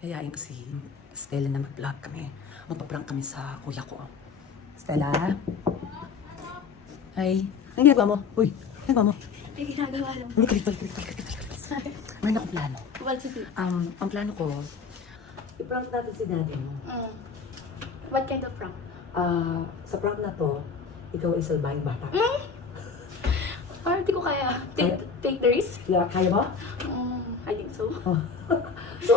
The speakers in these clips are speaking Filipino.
Hayain ko si Stella na mag-vlog kami. Magpa-prank kami sa kuya ko. Stella? Ay, anong ginagawa mo? Uy, anong ginagawa mo? May ginagawa lang. Hindi, kalit. Mayroon akong plano. Well, sige. Ang plano ko, i-prank natin si daddy mo. What kind of prank? Sa prank na to, ikaw ay salbahing bata. Parang di ko kaya. Take the risk? Kaya mo? I think so. So,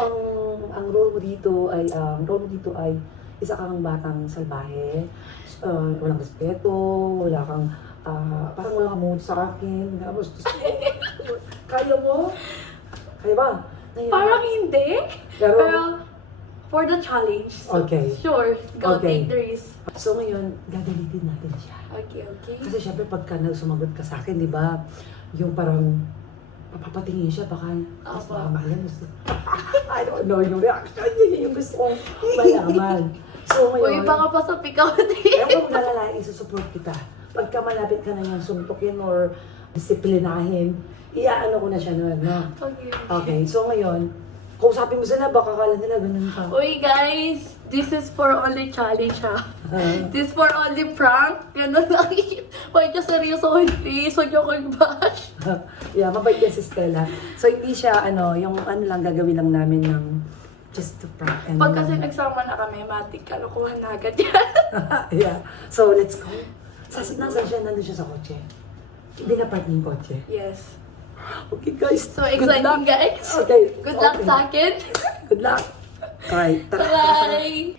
ang role mo dito ay isa kang batang salbahe, walang respeto, wala kang, parang wala kang mood sa akin, tapos, kaya mo? Kaya ba? Parang hindi. Pero, Pero, for the challenge. So, Okay. Sure. Go Okay. take the risk. so ngayon, gagalitin natin siya. Okay. Kasi syempre, pagka sumagot ka sa akin, di ba, yung parang, papatingin siya, baka mas Opo. makamalan. I don't know yung reaction niya, yung gusto kong malaman. So Uy, ngayon, baka pa sa pick-out kaya kung nalalaki, isusupport kita. Pagka malapit ka na yung suntukin or disiplinahin, iaano ko na siya noon, no? Okay. Okay, so ngayon, kausapin mo sila, baka kala nila ganun ka. Uy, guys. This is for only challenge, ha? This is for only prank. Ganun lang. Huwag niyo seryosohin, please. Huwag niyo ko i-bash. Yeah, mabait yan si Stella. So hindi siya, yung lang, gagawin lang namin ng just to prank. And, Pag kasi nagsama na kami, matik, kalokohan na agad yan. yeah. So let's go. Nasaan siya? Nandun siya sa kotse. Hindi na parking kotse. Yes. Okay guys. So Good exciting, luck. guys. Okay. Good luck okay. sa akin. Good luck. Alright. Tara. Bye!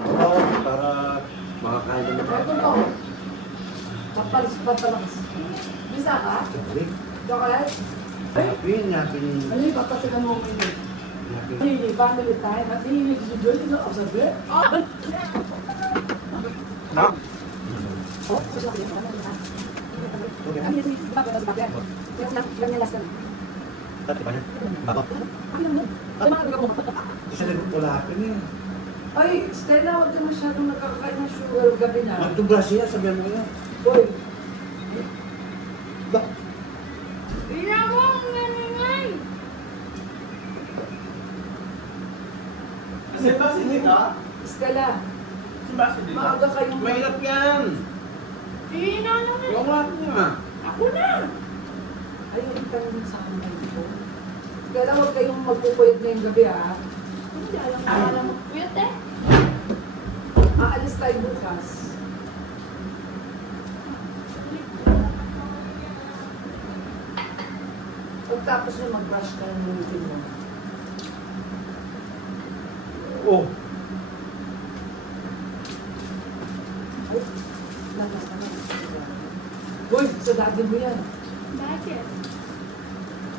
Oo, para makakain na naman. Papalakas. Bisa ka? Siyempre. Chocolate? Happy. Ano yung papasikan mo ngayon? Happy. Hindi, family time. At hindi si Joy, no? Observe? Ha? Oh, susunod ko yun. Okay. Ano yung bakit? Ganyan last na. Tati pa niya? Bako? Isa na ko happy niya. Ay, Stella, huwag ka masyadong nakakakain ng sugar gabi na. Magtubra siya, sabihan mo niya. Hoy, Ba? Si Basi dito? Stella, Si Basi dito? maaga kayong... Mahirap yan. Gawa niya. Ako na! Ayaw itanong sa akin kayo dito. Stella, huwag kayong magpupuyat ngayong gabi, ha? Hindi, alam mo. Wait, eh. Aalis tayo bukas. Pagtapos nyo mag-brush ka ng ngipin mo. Oh. Ay, lakas na lang. Uy, sa daddy mo yan. Bakit?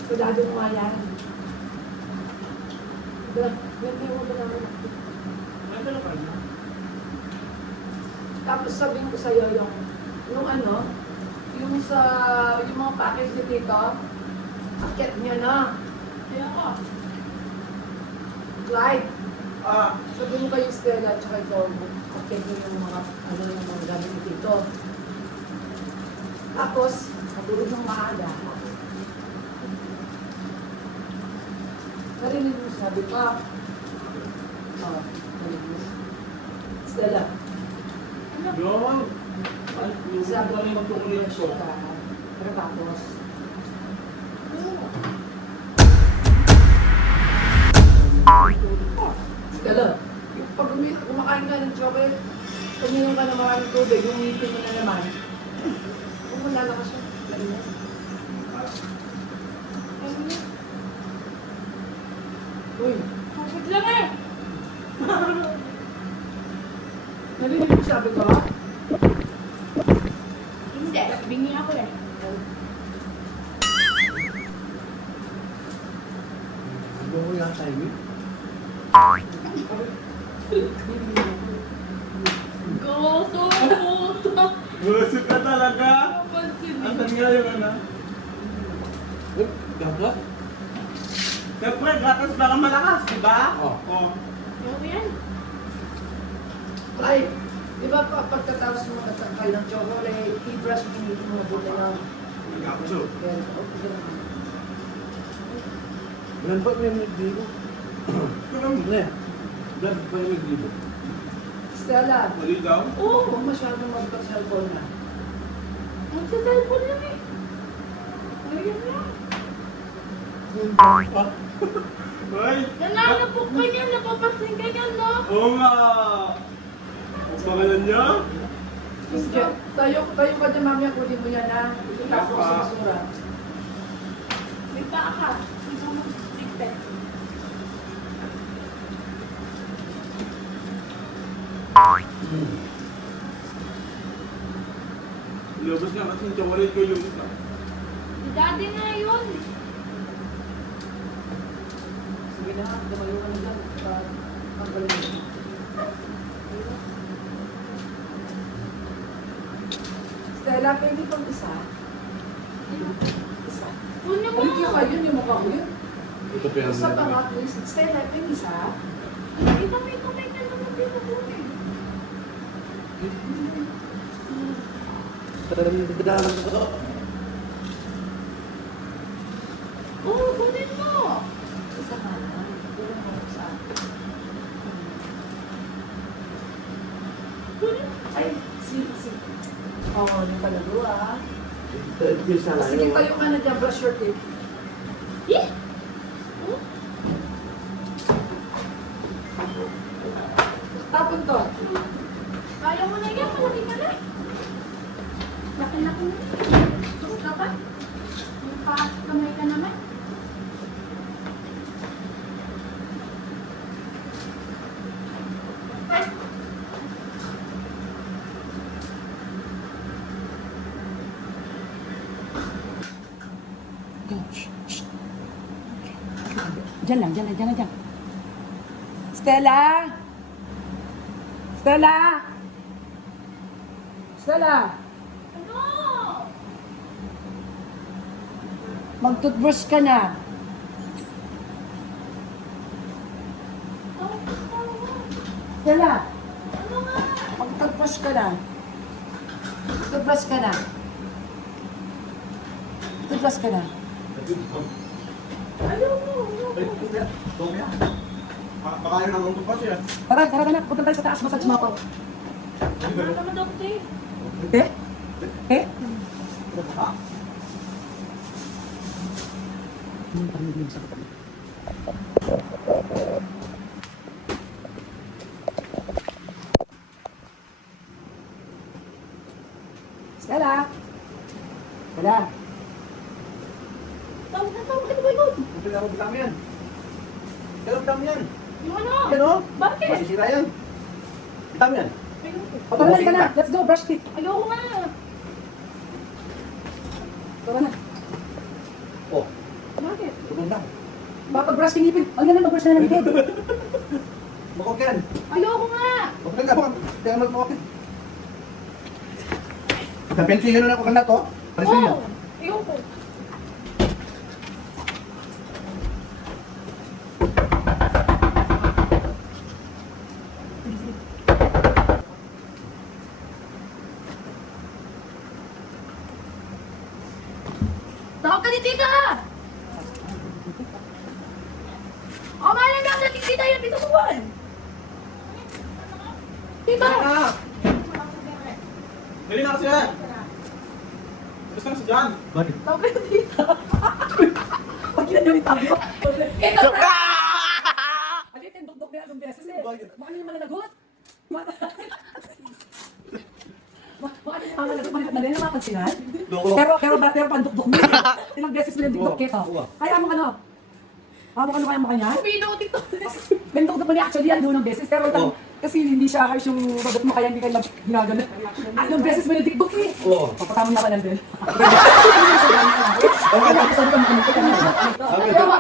Sa daddy mo nga yan. Yan mo ba naman? Ano na ba niya? Tapos sabihin ko sa'yo yung yung mga package ni Tito, akit niya na. Kaya ako. Clyde, Ah, sabihin mo kayo Stella at saka ito, akit niyo yung mga, yung mga gamit ni Tito. Tapos, matulog ng maaga. Narinig mo sabi ko, narinig mo. Stella, yun. Ay, yung sabi ko kami magtukulit ko. Pero tapos, Stella, yung pag kumakain ka ng chocolate, uminom ka ng maraming tubig, yung ngipin mo na naman, kung wala na ka siya, mainit. Uy, Kapit lang eh! narinig mo sabi ko ha? Hindi, bingi ako eh. Ano ko yung time eh? Goso! Bulusip ka talaga. Pansin Asan nga yung ano? Eh, dapat? Siyempre, gatas baka malakas, di ba? Oh. Oh. Ano yan? Ay, di ba pa pagkatapos mo magkatangkal ng chocolate, i-brush mo yung mga ng Gacho. Ilan ba may naglibo? Ano yan? Ilan ba may naglibo? Stella, Mali daw. huwag masyadong magpa-cellphone na. Magsa-cellphone lang eh. Ayun lang. Ay! Nananapok ka niya, napapansin ka niya, no? Oo nga! Ang pangalan niya? Tayo ka dyan mamaya, kunin mo yan na. Tapos sa basura. May paa ka. Gusto mo tigpet. Ilabas nga kasi yung chocolate ko ilabas na. Si daddy nga yun. Sige na, lumayo ka na dyan. Pagbalin mo. Stella, pwede pang isa? Isa. Kunin mo. Halika ka yun, yung mukha ko yun. Ito pa yan. Isa pa nga, please. Stella, pwede isa? Kita may kamay ka naman dito po eh. Oo, kunin mo. Isa ka na. Tulong mo sa akin. Kunin mo. Ay, si. Oo, yung palagawa. Bisa lang Sige, yun. tayo ka na dyan, brush your teeth. Eh? Oh, Tapon to. kaya mo na yan. Malaki ka na. Laki-laki na. Gusto ka? May kamay ka naman. Diyan lang. Stella! Ano? Mag-toothbrush ka na. Stella, Ano nga? mag-toothbrush ka na. Toothbrush ka na. Ayaw mo. Baka yun ang utos pa siya. Tara na. Punta tayo sa taas. Massage mo ako. Ano naman daw ito eh. Eh? Stella! Tawag na tawag. Ano ba yun? Ito yung dami yan. Ito dami yan. Yung ano? Yan o. Bakit? Masisira yan. Dami yan. Tara na. Let's go, brush teeth. Ayoko nga. Tara na. Oh, Bakit? tulong lang. Mag-brush ng ngipin. Ang ganda mag-brush na ng ngipin. Makok yan. Ayoko nga. Huwag ka lang. Kaya mag-makok yan. Sa pensiyon na ako kanda to. Palisin niya. Oo. Ayoko. Tawag ka ni Tita! Ako nga lang natin Tita yan, Tita Juan! Tita! Dali na kasi yan. Basta na si John. Bakit? Tawag ka ni Tita! Pag ginagawa yung tabi ko. Ito ka! Alit yung dugdog niya ng beses eh. Baka nyo naman nanagot. Baka nyo naman nanagot. Madali na mapansinan. Pero pandukdok mo. Ilang beses mo yung dugdog keto. Kaya mo ano? Kaya mo kanya? Pino, Tito! May dugdog mo niya actually yan doon ng beses. Pero kasi hindi siya harsh yung bagot mo kaya hindi kayo ginagana. At yung beses mo yung dugdog eh. Oo. Papatama na ka lang din. Okay. Kaya